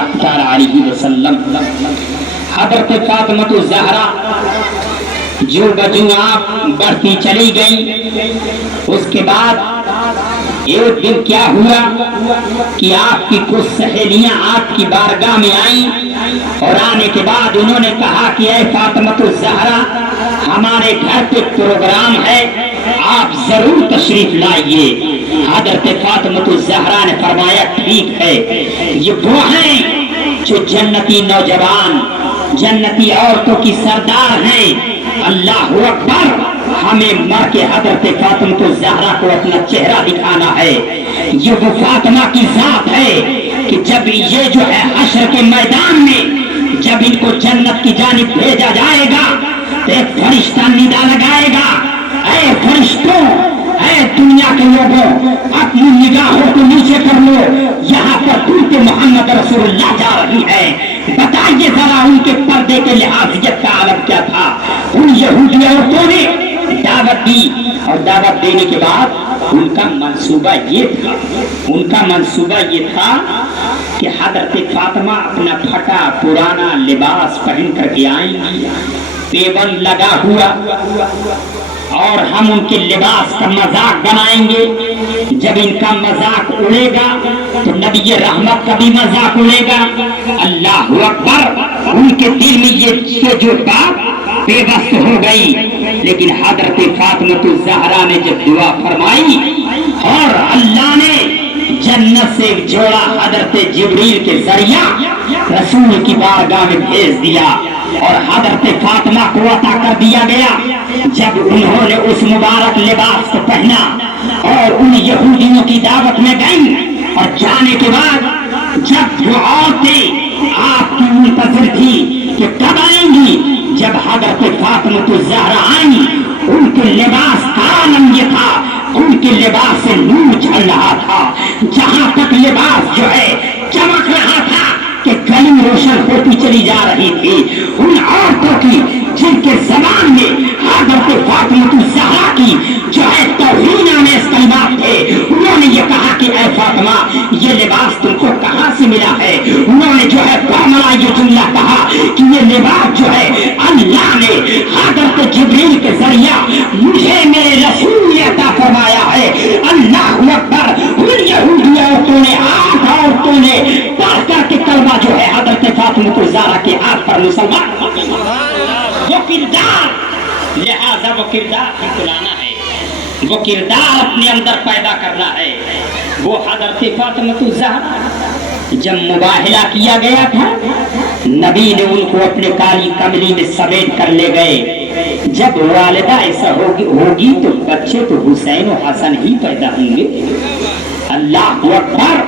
اللہ تعالی علیہ وسلم۔ حضرت فاطمہ الزہرا جو بجوں آپ بڑھتی چلی گئی، اس کے بعد ایک دن کیا ہوا کہ آپ کی کچھ سہیلیاں آپ کی بارگاہ میں آئیں، اور آنے کے بعد انہوں نے کہا کہ اے فاطمہ الزہرا، ہمارے گھر پہ پروگرام ہے، آپ ضرور تشریف لائیے۔ حضرت فاطمہ الزہرا نے فرمایا ٹھیک ہے، یہ وہ ہیں جو جنتی نوجوان، جنتی عورتوں کی سردار ہیں، اللہ اکبر۔ ہمیں مر کے حضرت فاطمہ الزہرا کو اپنا چہرہ دکھانا ہے۔ یہ وہ فاطمہ کی ذات ہے کہ جب یہ جو ہے حشر کے میدان میں جب ان کو جنت کی جانب بھیجا جائے گا تو ایک فرشتہ ندا لگائے گا، اے فرشتوں، اے دنیا کے لوگوں، اپنی نگاہوں کو نیچے کر لو، یہاں پر بنت محمد رسول اللہ جا رہی ہے۔ بتائیے ذرا ان کے پردے کے لحاظیت کا عالم کیا تھا۔ ان یہودی عورتوں نے دعوت دی، اور دعوت دینے کے بعد ان کا منصوبہ یہ تھا کہ حضرت فاطمہ اپنا پھٹا پرانا لباس پہن کر کے آئیں گی، پیبند لگا ہوا، اور ہم ان کے لباس کا مذاق بنائیں گے۔ جب ان کا مذاق اڑے گا تو نبی رحمت کا بھی مذاق اڑے گا۔ اللہ اکبر۔ ان کے دل میں یہ جو بات بے بس ہو گئی، لیکن حضرت فاطمہ الزہرا نے جب دعا فرمائی اور اللہ نے جنت سے ایک جوڑا حضرت جبریل کے ذریعہ رسول کی بارگاہ میں بھیج دیا اور حضرت فاطمہ کو عطا کر دیا گیا۔ جب انہوں نے اس مبارک لباس کو پہنا اور ان یہودیوں کی دعوت میں گئیں، اور جانے کے بعد جب جو عورتیں آپ کی منتظر تھی کہ کب آئیں گی، جب حضرت فاطمہ الزہرا آئیں، ان کے لباس کا عالم یہ تھا، ان کے لباس سے نور چل رہا تھا، جہاں تک لباس جو ہے چمک رہا تھا کہ گلی روشن ہوتی چلی جا رہی تھی۔ ان عورتوں کی جن کے زبان میں حضرت فاطمہ الزہرا کی جو ہے توہین آمیز کلمات تھے، انہوں نے یہ کہا کہ اے فاطمہ، یہ لباس تم کو کہاں سے ملا ہے؟ انہوں نے جو ہے باملا یہ جملہ کہا کہ یہ لباس جو ہے اللہ نے حضرت جبریل کے ذریعہ مجھے میرے رسول نے عطا فرمایا ہے۔ اللہ اکبر۔ ان یہودی عورتوں نے، 8 عورتوں نے پڑھ کر کے کلمہ جو ہے حضرت فاطمہ الزہرا کے ہاتھ پر مسلمان وہ کردار، لہذا وہ کردار لانا ہے، وہ کردار اپنے اندر پیدا کرنا ہے۔ وہ حضرت فاطمہ الزہرا جب مباہلہ کیا گیا تھا، نبی نے ان کو اپنے کالی کملی میں سمیٹ کر لے گئے۔ جب والدہ ایسا ہوگی تو بچے تو حسین و حسن ہی پیدا ہوں گے۔ اللہ اکبر۔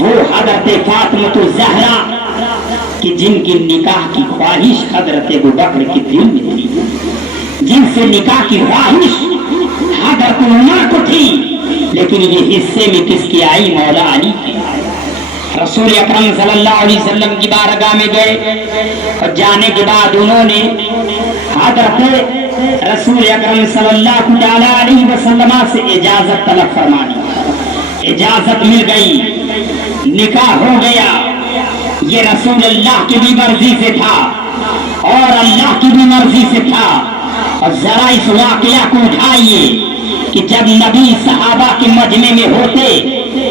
وہ حضرت فاطمہ الزہرا کہ جن کی نکاح کی خواہش حضرت ابوبکر کے دل میں تھی، جن سے نکاح کی خواہش حضرت عمر کو تھی، لیکن یہ حصے میں کس کی آئی؟ مولا علی کی۔ رسول اکرم صلی اللہ علیہ وسلم کی بارگاہ میں گئے، اور جانے کے بعد انہوں نے حضرت رسول اکرم صلی اللہ علیہ وسلم سے اجازت طلب فرمانی۔ اجازت مل گئی، نکاح ہو گیا۔ یہ رسول اللہ کی بھی مرضی سے تھا اور اللہ کی بھی مرضی سے تھا۔ اور ذرا اس واقعہ کو اٹھائیے کہ جب نبی صحابہ کے مجمع میں ہوتے،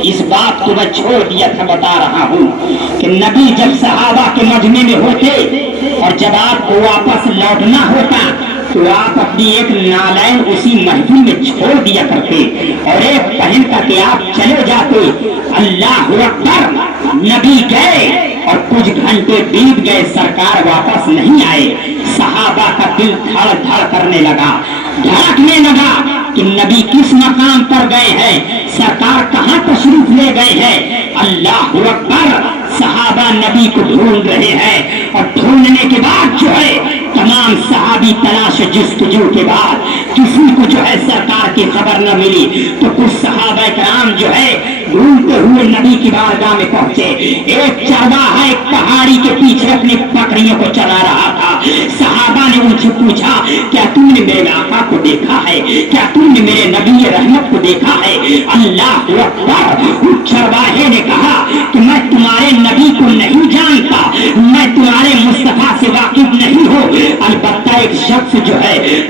اس بات کو میں چھوڑ دیا تھا، بتا رہا ہوں کہ نبی جب صحابہ کے مجمع میں ہوتے اور جب آپ کو واپس لوٹنا ہوتا تو آپ اپنی ایک نالین اسی محفل میں چھوڑ دیا کرتے اور ایک پہن کر کے آپ چلے جاتے۔ اللہ اکبر۔ نبی گئے اور کچھ گھنٹے بیت گئے، سرکار واپس نہیں آئے۔ صحابہ کا دل دھڑ دھڑ کرنے لگا، دھڑکنے لگا کہ نبی کس مقام پر گئے ہیں، سرکار کہاں تشریف لے گئے ہیں۔ اللہ اکبر۔ صحابہ نبی کو ڈھونڈ رہے ہیں، اور ڈھونڈنے کے بعد جو ہے تمام صحابی تلاش جستجو کے بعد کسی کو جو ہے سرکار کی خبر نہ ملی، تو کچھ صحابہ کرام جو ہے ڈھونڈتے ہوئے نبی کی بارگاہ میں پہنچے۔ ایک چرواہا ایک پہاڑی کے پیچھے اپنی بکریوں کو چلا رہا تھا۔ صحابہ نے ان سے پوچھا، کیا تم نے میرے آقا کو دیکھا ہے؟ کیا تم نے میرے نبی رحمت کو دیکھا ہے؟ اللہ اکبر۔ اس چرواہے نے کہا کہ میں تمہارے نبی کو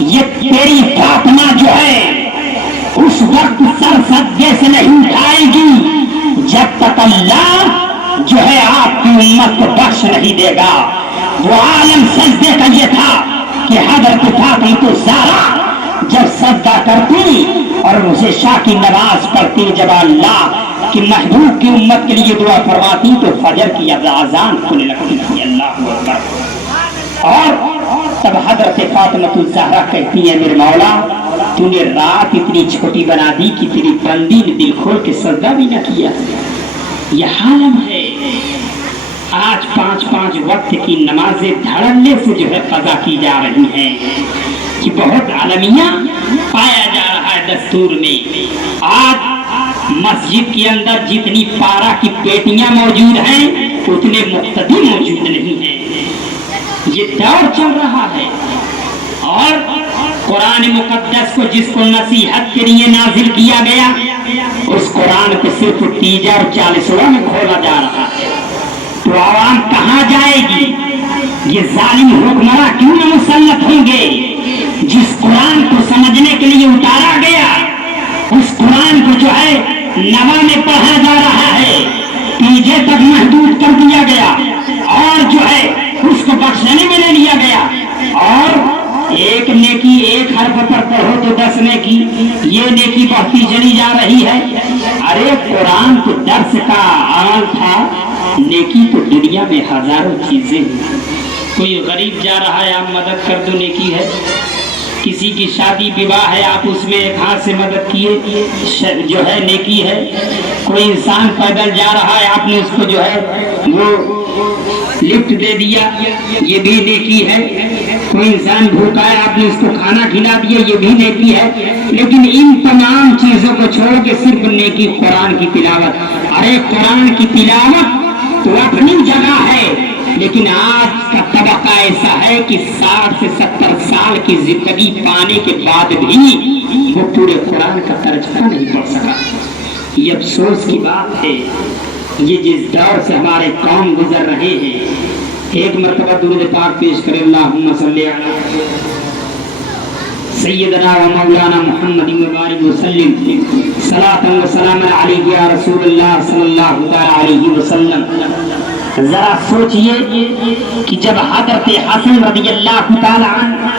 یہ تیری فاطمہ جو ہے اس وقت سر سجدے سے نہیں اٹھائے گی جب تک اللہ جو ہے آپ کی امت کو بخش نہیں دے گا۔ وہ عالم سجدے کا یہ تھا کہ حضرت فاطمہ الزہرا جب سجدہ کرتی اور اسے شاہ کی نماز پڑھتی، جب اللہ کہ محبوب کی امت کے لیے دعا فرماتی تو فجر کی اذان کھلنے لگتی تھی۔ اللہ اکبر۔ اور تب حضرت فاطمہ الزہرا کہتی ہے، میرے مولا تو نے رات اتنی چھوٹی بنا دی کہ تیری بندی نے دل کھول کے سجدہ بھی نہ کیا۔ یہ عالم ہے۔ آج 5 وقت کی نمازیں دھڑلے سے جو ہے قضا کی جا رہی ہیں کہ بہت عالمیہ پایا جا رہا ہے دستور میں۔ آج مسجد کے اندر جتنی پارا کی پیٹیاں موجود ہیں اتنے مقتدی موجود نہیں ہیں۔ یہ دور چل رہا ہے اور قرآن مقدس کو جس کو نصیحت کے لیے نازل کیا گیا اس قرآن کو صرف 30 اور 40 میں کھولا جا رہا ہے، تو عوام کہاں جائے گی؟ یہ ظالم حکمراں کیوں نہ مسلط ہوں گے؟ جس قرآن کو سمجھنے کے لیے اتارا گیا اس قرآن کو جو ہے نوا میں پڑھا جا رہا ہے، پیجے تک محدود کر دیا گیا اور جو ہے اس کو بخشنے میں لے لیا گیا، اور ایک نیکی ایک حرف پر پڑھو تو 10 نیکی، یہ نیکی بڑھتی چلی جا رہی ہے۔ ارے قرآن تو درس کا عمل تھا، نیکی تو دنیا میں ہزاروں چیزیں ہیں۔ کوئی غریب جا رہا ہے آپ مدد کر دو، نیکی ہے۔ کسی کی شادی بیواہ ہے آپ اس میں ایک ہاتھ سے مدد کیے جو ہے نیکی ہے۔ کوئی انسان پیدل جا رہا ہے آپ نے اس کو جو ہے وہ لفٹ دے دیا، یہ بھی نیکی ہے۔ کوئی انسان بھوکا ہے آپ نے اس کو کھانا کھلا دیا، یہ بھی نیکی ہے۔ لیکن ان تمام چیزوں کو چھوڑ کے صرف نیکی قرآن کی تلاوت۔ ارے قرآن کی تلاوت تو اپنی جگہ ہے، لیکن آج کا طبقہ ایسا ہے کہ 60 سے 70 سال کی زندگی پانے کے بعد بھی وہ پورے قرآن کا ترجمہ نہیں پڑھ سکا۔ یہ افسوس کی بات ہے۔ یہ جس دور سے ہمارے قوم گزر رہے ہیں، ایک مرتبہ درود پاک پیش کرے، اللہم صلی علی سیدنا و مولانا محمد مبارک وسلم صلاۃ و سلام علیہ یا رسول اللہ صلی اللہ علیہ وسلم۔ ذرا سوچئے کہ جب حضرت حسن رضی اللہ تعالیٰ عنہ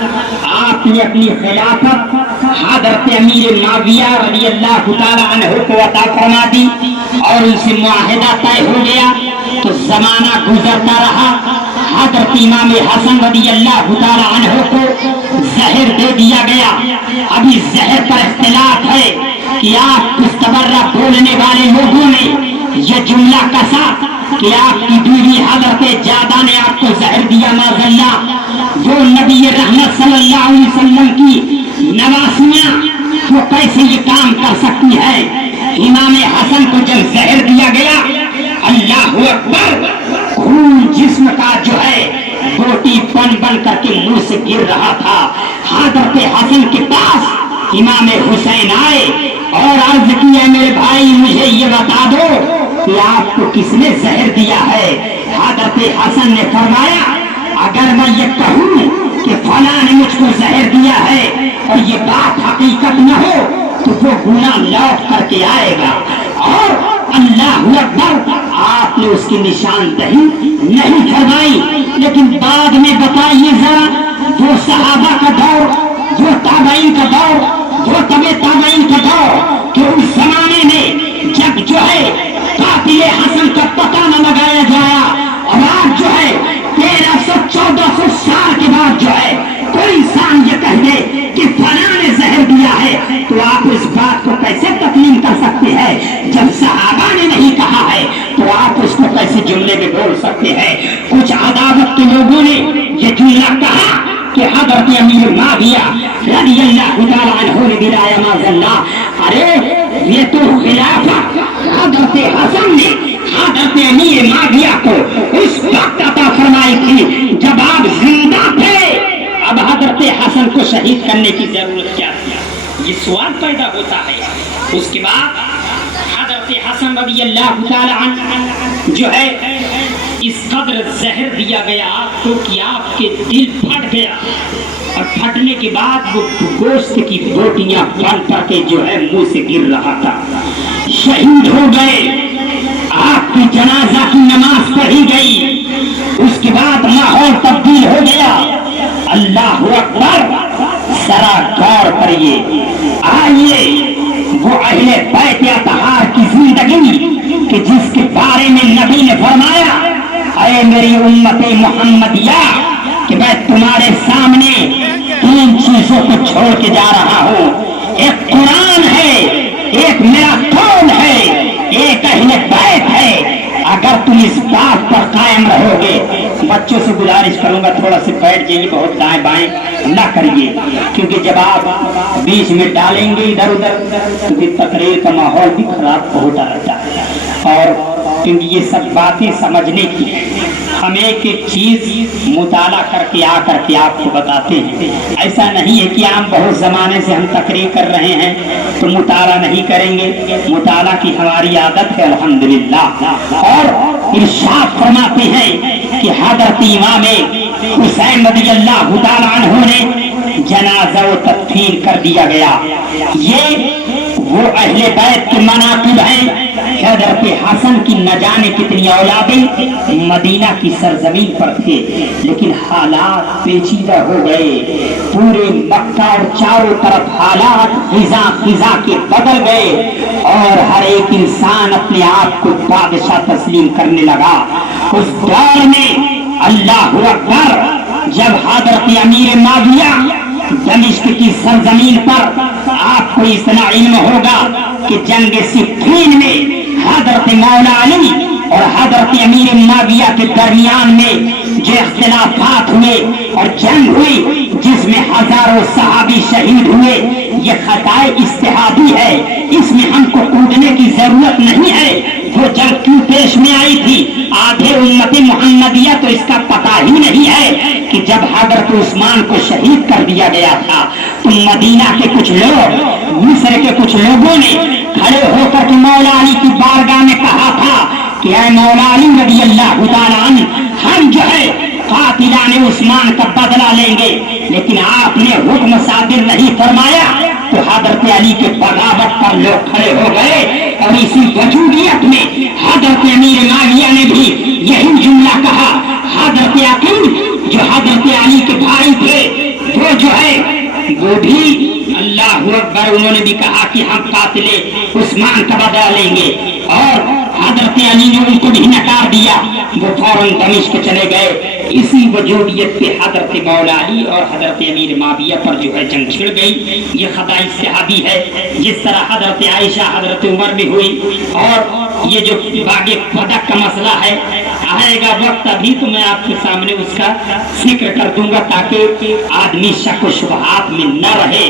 آپ نے اپنی خلافت حضرت امیر معاویہ رضی اللہ تعالیٰ عنہ کو عطا فرما دی اور ان سے معاہدہ طے ہو گیا، تو زمانہ گزرتا رہا، حضرت امام حسن رضی اللہ تعالیٰ عنہ کو زہر دے دیا گیا۔ ابھی زہر پر اختلاف ہے کہ آپ مستبرہ بولنے والے لوگوں نے یہ جملہ کسا کہ آپ کی بیوی حضرت جادہ نے آپ کو زہر دیا، معاذ اللہ، جو نبی رحمت صلی اللہ علیہ وسلم کی نواسیاں وہ کیسے یہ کام کر سکتی ہے؟ امام حسن کو جب زہر دیا گیا، اللہ اکبر، خون جسم کا جو ہے بوٹی پن بن کر کے منہ سے گر رہا تھا۔ حضرت حسن کے پاس امام حسین آئے اور عرض کیا، میرے بھائی مجھے یہ بتا دو کہ آپ کو کس نے زہر دیا ہے؟ حضرت حسن نے فرمایا، اگر میں یہ کہوں کہ فلاں نے مجھ کو زہر دیا ہے اور یہ بات حقیقت نہ ہو تو وہ گناہ لوٹ کر کے آئے گا، اور اللہ اکبر، آپ نے اس کی نشاندہی نہیں فرمائی۔ لیکن بعد میں بتائیے ذرا، وہ صحابہ کا دور، وہ تابعین کا دور، وہ تبع تابعین کا دور، کہ اس زمانے میں جب جو ہے قاتل حسن کا پتہ نہ لگایا جایا، اور آج جو ہے 1300-1400 سال کے بعد جو ہے کوئی انسان یہ کہہ دے کہ فلاں نے زہر دیا ہے، تو آپ اس بات کو کیسے تسلیم کر سکتے ہیں؟ جب صحابہ نے نہیں کہا ہے تو آپ اس کو کیسے جملے میں بول سکتے ہیں؟ کچھ عداوت کے لوگوں نے یہ جملہ کہا کہ حضرت امیر معاویہ رضی اللہ تعالیٰ عنہ نے دلایا، معاذ اللہ۔ ارے یہ تو خلافت حضرت حسن نے حضرت امیر معاویہ کو اس وقت عطا فرمائی تھی جب آپ زندہ تھے، اب حضرت حسن کو شہید کرنے کی ضرورت کیا تھی؟ یہ سوال پیدا ہوتا ہے۔ اس کے بعد حضرت حسن رضی اللہ تعالیٰ عنہ جو ہے اس قدر زہر دیا گیا آپ کو کہ آپ کے دل پھٹ گیا، اور پھٹنے کے بعد وہ گوشت کی بوٹیاں بن کر کے جو ہے منہ سے گر رہا تھا، شہید ہو گئے۔ آپ کی جنازہ کی نماز پڑھی گئی، اس کے بعد ماحول تبدیل ہو گیا۔ اللہ اکبر، ذرا غور کریے، آئیے وہ اہل بیت اطہار کی زندگی کہ جس کے بارے میں نبی نے فرمایا، اے میری امت محمدیہ کہ میں تمہارے سامنے تین چیزوں کو چھوڑ کے جا رہا ہوں، ایک قرآن ہے، ایک میرا قول ہے، ایک اہل بیت ہے۔ اگر تم اس بات پر قائم رہو گے، بچوں سے گزارش کروں گا تھوڑا سے بیٹھ جائیے، بہت دائیں بائیں نہ کریے، کیونکہ جب آپ بیچ میں ڈالیں گے ادھر ادھر تو پھر تقریر کا ماحول بھی خراب ہوتا رہتا ہے۔ اور کیونکہ یہ سب باتیں سمجھنے کی ہیں، ہم ایک ایک چیز مطالعہ کر کے آپ کو بتاتے ہیں۔ ایسا نہیں ہے کہ ہم بہت زمانے سے ہم تقریر کر رہے ہیں تو مطالعہ نہیں کریں گے، مطالعہ کی ہماری عادت ہے الحمدللہ۔ اور ارشاد فرماتے ہیں کہ حضرت امام حسین رضی اللہ تعالیٰ عنہ نے جنازہ و تدفین کر دیا گیا۔ یہ وہ اہل بیت کے مناقب ہیں۔ حضرت حسن کی نہ جانے کتنی اولادیں مدینہ کی سرزمین پر تھے، لیکن حالات پیچیدہ ہو گئے، پورے مکہ اور چاروں طرف حالات خزاں کے بدل گئے، اور ہر ایک انسان اپنے آپ کو بادشاہ تسلیم کرنے لگا۔ اس دور میں اللہ اکبر، جب حضرت امیر معاویہ دمشق کی سرزمین پر، آپ کو اتنا علم ہوگا کہ جنگ صفین میں حضرت مولا علی اور حضرت امیر معاویہ کے درمیان میں جو اختلافات ہوئے اور جنگ ہوئی جس میں ہزاروں صحابی شہید ہوئے، یہ خطائے اجتہادی ہے، اس میں ہم کو کودنے کی ضرورت نہیں ہے۔ وہ جنگ کیوں پیش میں آئی تھی؟ آدھے امت محمدیہ تو اس کا پتہ ہی نہیں ہے کہ جب حضرت عثمان کو شہید کر دیا گیا تھا تو مدینہ کے کچھ لوگ، مصر کے کچھ لوگوں نے کھڑے ہو کر کے مولا علی کی بارگاہ میں کہا تھا کہ اے مولا علی رضی اللہ تعالیٰ عنہ، ہم جو ہے قاتلان عثمان کا بدلہ لیں گے، لیکن آپ نے حکم صادر نہیں فرمایا۔ تو حضرت علی کے بغاوت پر لوگ کھڑے ہو گئے، اور اسی وجودیت میں حضرت امیر معاویہ نے بھی یہی جملہ کہا۔ حضرت عقیل جو حضرت علی کے بھائی تھے، وہ جو ہے وہ بھی اللہ اکبر، انہوں نے بھی کہا کہ ہم قاتل عثمان کا بدلہ لیں گے، اور حضرت علی نے ان کو بھی نکار دیا، وہ فوراً دمشق چلے گئے۔ اسی وجودیت پہ حضرت مولا علی اور حضرت امیر معاویہ پر جو ہے جنگ چھڑ گئی۔ یہ خطا اجتہادی ہے، جس طرح حضرت عائشہ حضرت عمر میں ہوئی، اور یہ جو باغ فتح کا مسئلہ ہے، آئے گا وقت ابھی تو میں آپ کے سامنے اس کا ذکر کر دوں گا تاکہ آدمی شک و شبہات میں نہ رہے۔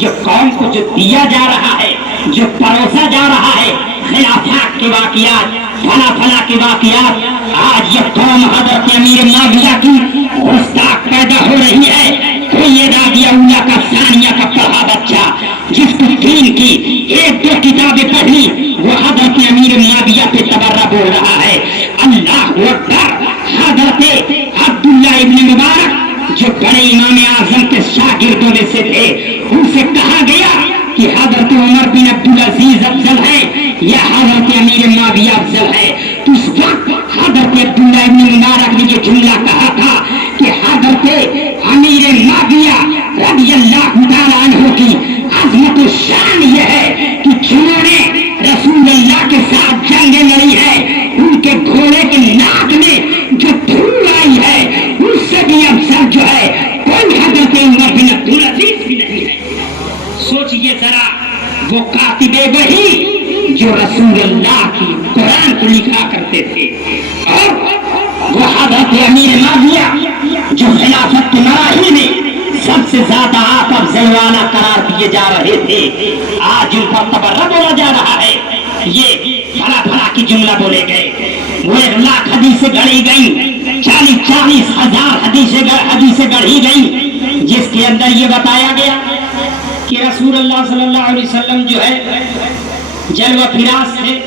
یہ قوم کو جو دیا جا رہا ہے، جو پروسا جا رہا ہے، خلافات کے واقعات، فلا فلا کے واقعات، آج یہ قوم حضرت امیر معاویہ کی گستاخ پیدا ہو رہی ہے۔ کوئی یہ رابعہ اولیاء کا ثانیہ کا پڑھا بچہ جس کو دین کی ایک دو کتابیں پڑھی، وہ حضرت امیر معاویہ پہ تبرہ بول رہا ہے۔ اللہ اکبر، حضرت عبداللہ ابن مبارک جو بڑے امام اعظم کے شاگردوں میں سے تھے، ان سے کہا گیا کہ حضرت عمر بن عبدالعزیز افضل ہے یا حضرت امیر معاویہ افضل ہے؟ تو اس وقت حضرت عبداللہ ابن مبارک نے یہ جملہ کہا تھا کہ حضرت امیر معاویہ رضی اللہ تعالیٰ عنہ کی عظمت و شان یہ ہے کہ جنہوں نے رسول اللہ کے ساتھ جنگیں لڑی ہے، ان کے گھوڑے کے ناک میں جو دھول آئی ہے اس سے بھی افضل جو ہے کوئی حضرت عمر بن عبدالعزیز بھی نہیں ہے۔ سوچئے ذرا، وہ کاتب وحی جو رسول اللہ کی قرآن کو لکھا کرتے تھے، اور وہ حضرت امیر معاویہ جو خلافت کے مراحل میں سب سے زیادہ آپ افضل والا قرار دیے جا رہے تھے، آج ان پر تبرہ بولا جا رہا ہے۔ یہ فلا فلا کی جملہ بولے گئے، وہ 1 لاکھ حدیثیں گڑھی گئیں، 40 ہزار حدیثیں گڑھی گئیں، جس کے اندر یہ بتایا گیا کہ رسول اللہ صلی اللہ علیہ وسلم جو ہے جلوہ فراز تھے،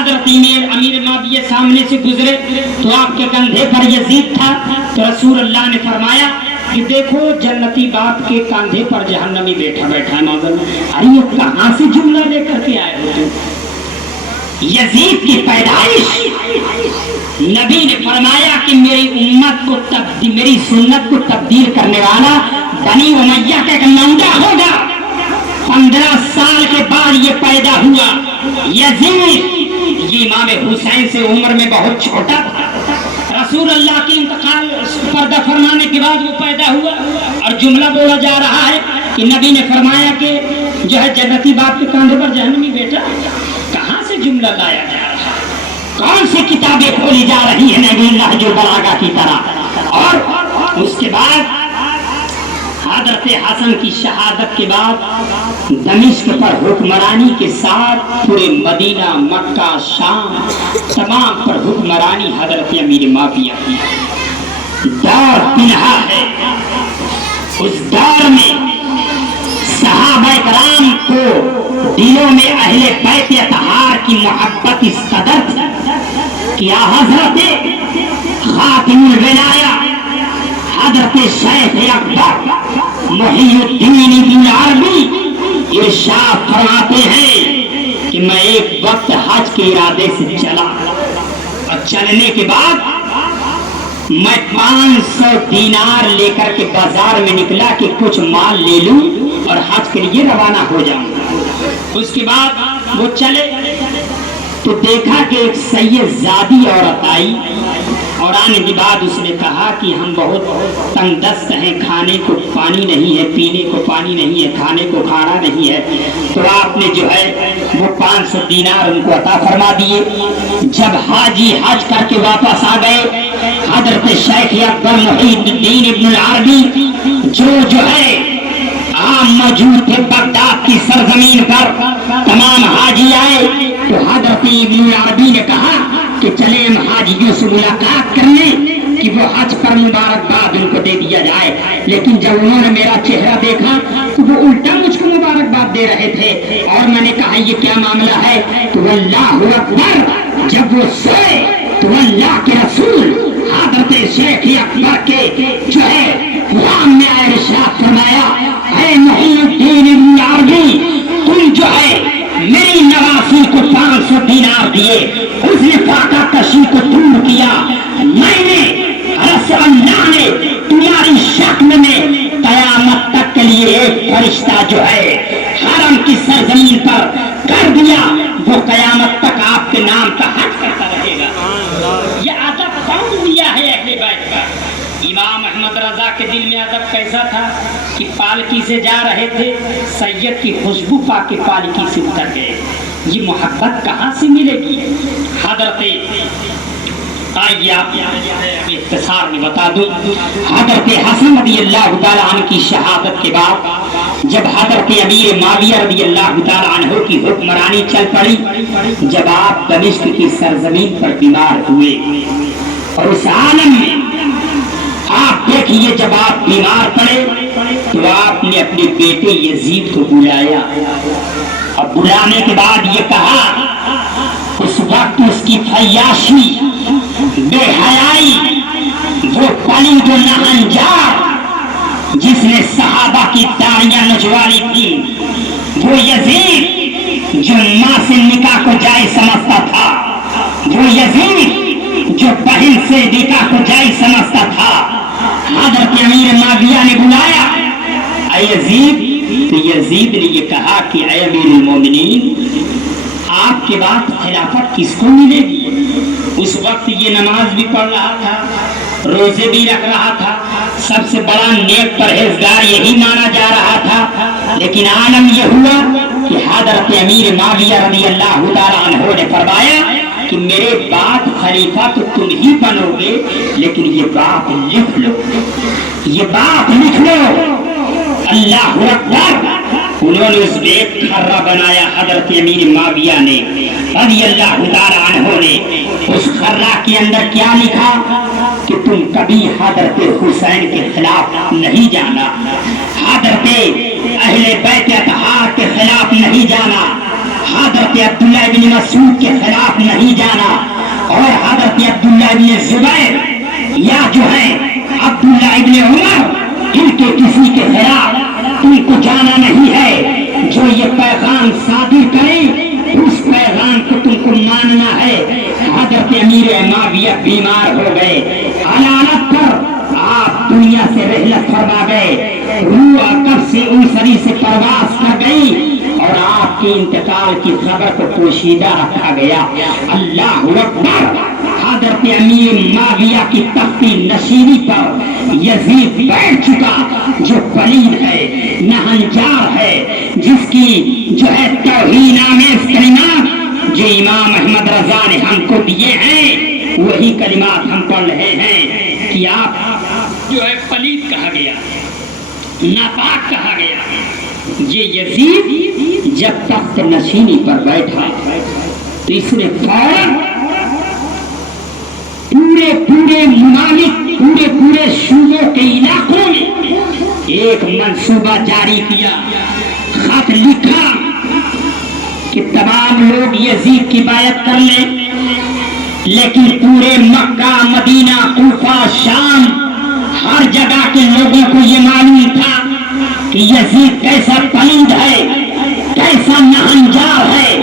حضرت امیر معاویہ سامنے سے گزرے تو آپ کے کندھے پر یزید تھا، تو رسول اللہ نے فرمایا کہ دیکھو جنتی باپ کے کاندھے پر جہنمی بیٹھا بیٹھا ہے معذ اللہ۔ ارے یہ کہاں سے جملہ لے کر کے آئے ہو تم؟ یزید کی پیدائش نبی نے فرمایا کہ میری امت کو میری سنت کو تبدیل کرنے والا بنی امیہ کا ایک لونڈا ہوگا۔ 15 سال کے بعد یہ پیدا ہوا یزید۔ یہ امام حسین سے عمر میں بہت چھوٹا تھا، رسول اللہ کی انتقال پردہ فرمانے کے بعد وہ پیدا ہوا، اور جملہ بولا جا رہا ہے کہ نبی نے فرمایا کہ جو ہے جنتی باپ کے کاندھے پر جہنمی بیٹا۔ کہاں سے جملہ لایا جا رہا ہے؟ کون سی کتابیں کھولی جا رہی ہیں نبی اللہ جو بلاغہ کی طرح؟ اور اس کے بعد حضرت حسن کی شہادت کے بعد دمشق پر حکمرانی کے ساتھ پورے مدینہ، مکہ، شام تمام پر حکمرانی حضرت امیر معاویہ کی۔ دور پنہا ہے، اس دور میں صحابہ کرام کو دلوں میں اہل بیت اطہار کی محبت اس قدر تھی کہ حضرت خاتم الولایہ حضرت شیخ اکبر محی الدین ابن عربی ارشاد فرماتے ہیں کہ میں ایک وقت حج کے ارادے سے چلا، اور چلنے کے بعد میں 500 دینار لے کر کے بازار میں نکلا کہ کچھ مال لے لوں اور حج کے لیے روانہ ہو جاؤں۔ اس کے بعد وہ چلے تو دیکھا کہ ایک سید زادی عورت آئی، اور آنے کے بعد اس نے کہا کہ ہم بہت تنگ دست ہیں، کھانے کو پانی نہیں ہے، پینے کو پانی نہیں ہے، کھانے کو کھانا نہیں ہے، تو آپ نے جو ہے وہ 500 دینار ان کو عطا فرما دیے۔ جب حاجی حج کر کے واپس آ گئے، حضرت شیخ اکبر محی الدین ابن العربی جو ہے عام موجود تھے بغداد کی سرزمین پر، تمام حاجی آئے تو حضرت ابن العربی نے کہا کہ چلیں ہم حاجیوں سے ملاقات کرنے کہ وہ حج پر مبارکباد ان کو دے دیا جائے، لیکن جب انہوں نے میرا چہرہ دیکھا تو وہ الٹا مجھ کو مبارکباد دے رہے تھے، اور میں نے کہا یہ کیا معاملہ ہے؟ تو اللہ اکبر، جب وہ سوئے تو اللہ کے رسول حضرت شیخ اکبر کے جو ہے غلام نے ارشاد فرمایا، اے محی الدین ابن عربی، تم جو ہے میری نواسی کو 500 دینار دیے، اس نے فاقہ کشی کو دور کیا، میں نے رسول اللہ نے تمہاری شکل میں قیامت تک کے لیے ایک فرشتہ جو ہے حرم کی سرزمین پر کر دیا، وہ قیامت تک آپ کے نام کا حج کرتا رہے گا۔ یہ ادب کون دیا ہے اہل بیت کا؟ امام احمد رضا کے دل میں ادب کیسا تھا کہ پالکی سے جا رہے تھے، سید کی خوشبو پا کے پالکی سے اتر گئے۔ یہ محبت کہاں سے ملے گی؟ حضرت اختصار میں بتا دوں، حضرت حسن رضی اللہ تعالیٰ عنہ کی شہادت کے بعد جب حضرت امیر معاویہ رضی اللہ تعالیٰ عنہ کی حکمرانی چل پڑی، جب آپ دمشق کی سرزمین پر بیمار ہوئے، اور اس عالم میں آپ دیکھیے جب آپ بیمار پڑے تو آپ نے اپنے بیٹے یزید کو بلایا، اور بلانے کے بعد یہ کہا، اس وقت اس کی فیاشی، بے حیائی، وہ پلید و ناہنجار جس نے صحابہ کی داڑیاں نچوالی تھی، وہ یزید جو ماں سے نکاح کو جائز سمجھتا تھا، وہ یزید جو بہن سے نکاح کو جائز سمجھتا تھا، حضرت امیر معاویہ نے بلایا، اے یزید، تو یزید نے یہ کہا کہ اے امیر المومنین، آپ کے بعد خلافت کس کو ملے گی؟ اس وقت یہ نماز بھی پڑھ رہا تھا، روزے بھی رکھ رہا تھا، سب سے بڑا نیک پرہیزگار یہی مانا جا رہا تھا، لیکن عالم یہ ہوا کہ حضرت امیر معاویہ رضی اللہ تعالیٰ عنہ نے فرمایا کہ میرے بعد خلیفہ تو تم ہی بنو گے، لیکن یہ بات لکھ لو، یہ بات لکھ لو۔ اللہ اکبر، انہوں نے اس میں ایک خرہ بنایا، حضرت امیر معاویہ نے رضی اللہ تعالیٰ عنہ نے اس خرہ کے اندر کیا لکھا کہ تم کبھی حضرت حسین کے خلاف نہیں جانا، حضرت اہل بیت اطہار کے خلاف نہیں جانا، حضرت عبداللہ بن مسعود کے خلاف نہیں جانا، اور حضرت عبداللہ بن زبیر یا جو ہے عبداللہ بن عمر، ان کے کسی کے خلاف ان کو جانا نہیں ہے۔ جو یہ پیغام صادر کرے اس پیغام کو تم کو ماننا ہے۔ حضرت امیر معاویہ بیمار ہو گئے، علامت پر آپ دنیا سے رحلت فرما گئے، روح کب سے انصری سے پرواز کر گئی، اور آپ کے انتقال کی خبر کو پوشیدہ رکھا گیا۔ اللہ اکبر۔ حضرت امیر معاویہ کی تختی نشینی پر یزید بیٹھ چکا، جو پلید ہے، نہنجار ہے، جس کی جو ہے توہین آمیز کلمات جو امام احمد رضا نے ہم کو دیے ہیں، وہی کلمات ہم پڑھ رہے ہیں کہ آپ جو ہے پلید کہا گیا، ناپاک کہا گیا۔ یہ یزید جب تخت نشینی پر بیٹھا تو اس نے فوراً پورے ممالک، پورے صوبوں کے علاقوں میں ایک منصوبہ جاری کیا، خط لکھا کہ تمام لوگ یزید کی بیعت کر لیں، لیکن پورے مکہ، مدینہ، کوفہ، شام، ہر جگہ کے لوگوں کو یہ معلوم تھا کہ یزید کیسا پلید ہے، کیسا نہنجار ہے،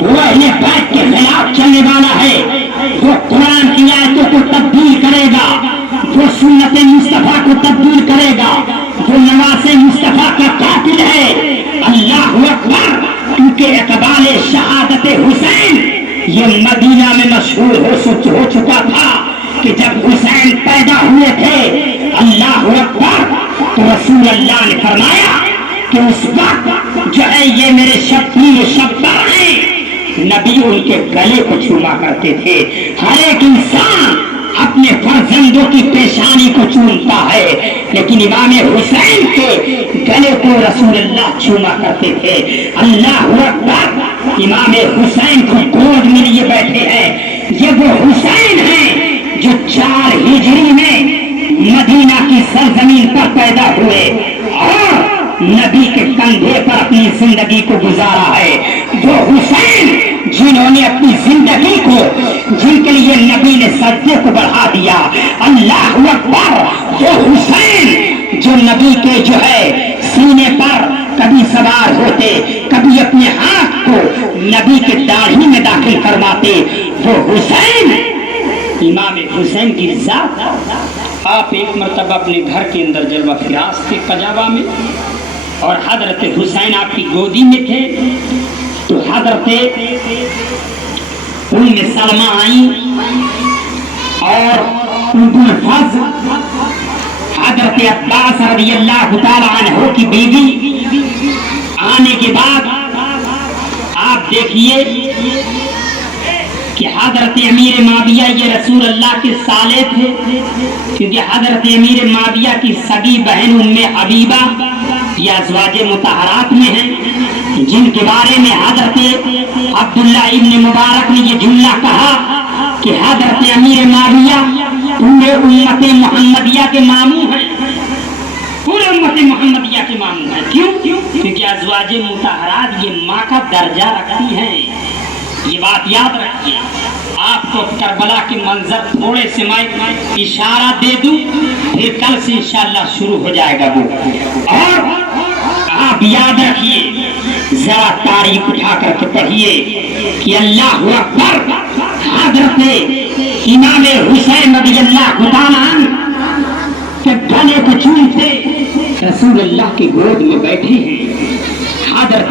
وہ اہل بیت کے خلاف چلنے والا ہے، وہ قرآن کی آیتوں کو تبدیل کرے گا، وہ سنت مصطفیٰ کو تبدیل کرے گا، وہ نواز مصطفیٰ کا قاتل ہے۔ اللہ اکبر۔ کیونکہ اقبال شہادت حسین یہ مدینہ میں مشہور ہو چکا تھا کہ جب حسین پیدا ہوئے تھے، اللہ اکبر، تو رسول اللہ نے فرمایا کہ اس وقت جو ہے یہ میرے شبیر شبدار ہیں، نبی ان کے گلے کو چوما کرتے تھے۔ ہر ایک انسان اپنے فرزندوں کی پیشانی کو چومتا ہے، لیکن امام حسین کے گلے کو رسول اللہ چوما کرتے تھے۔ اللہ اکبر۔ امام حسین کو گود میں لیے بیٹھے ہیں، یہ وہ حسین ہیں جو 4 ہجری میں مدینہ کی سرزمین پر پیدا ہوئے اور نبی کے کندھے پر اپنی زندگی کو گزارا ہے۔ وہ حسین جنہوں نے اپنی زندگی کو، جن کے لیے نبی نے سجدے کو بڑھا دیا۔ اللہ اکبر۔ وہ حسین جو نبی کے جو ہے سینے پر کبھی سوار ہوتے، کبھی اپنے ہاتھ کو نبی کے داڑھی میں داخل فرماتے، وہ حسین، امام حسین کی ذات۔ آپ ایک مرتبہ اپنے گھر کے اندر جلوہ فراز تھے پجاوا میں، اور حضرت حسین آپ کی گودی میں تھے، تو حضرت ام سلمہ آئیں اور حضرت عباس رضی اللہ تعالی عنہ کی بیوی آنے کے بعد آپ دیکھیے کہ حضرت امیر معاویہ یہ رسول اللہ کے سالے تھے، کیونکہ حضرت امیر معاویہ کی سگی بہن ام حبیبہ یہ ازواج مطہرات میں ہیں، جن کے بارے میں حضرت عبداللہ ابن مبارک نے یہ جملہ کہا کہ حضرت امیر معاویہ پورے امت محمدیہ کے ماموں ہیں، پورے امت محمدیہ کے ماموں ہیں۔ کیوں؟ کیونکہ ازواج مطہرات یہ ماں کا درجہ رکھتی ہیں۔ یہ بات یاد رکھیے۔ آپ کو کربلا کے منظر تھوڑے سے میں اشارہ دے دوں، پھر کل سے انشاءاللہ شروع ہو جائے گا وہ۔ اور آپ یاد رکھیے، ذرا تاریخ اٹھا کر کے پڑھیے کہ اللہ اکبر، حضرت امام حسین رضی اللہ عنہ کے گلے کو چومتے رسول اللہ کی گود میں بیٹھے ہیں۔ حضرت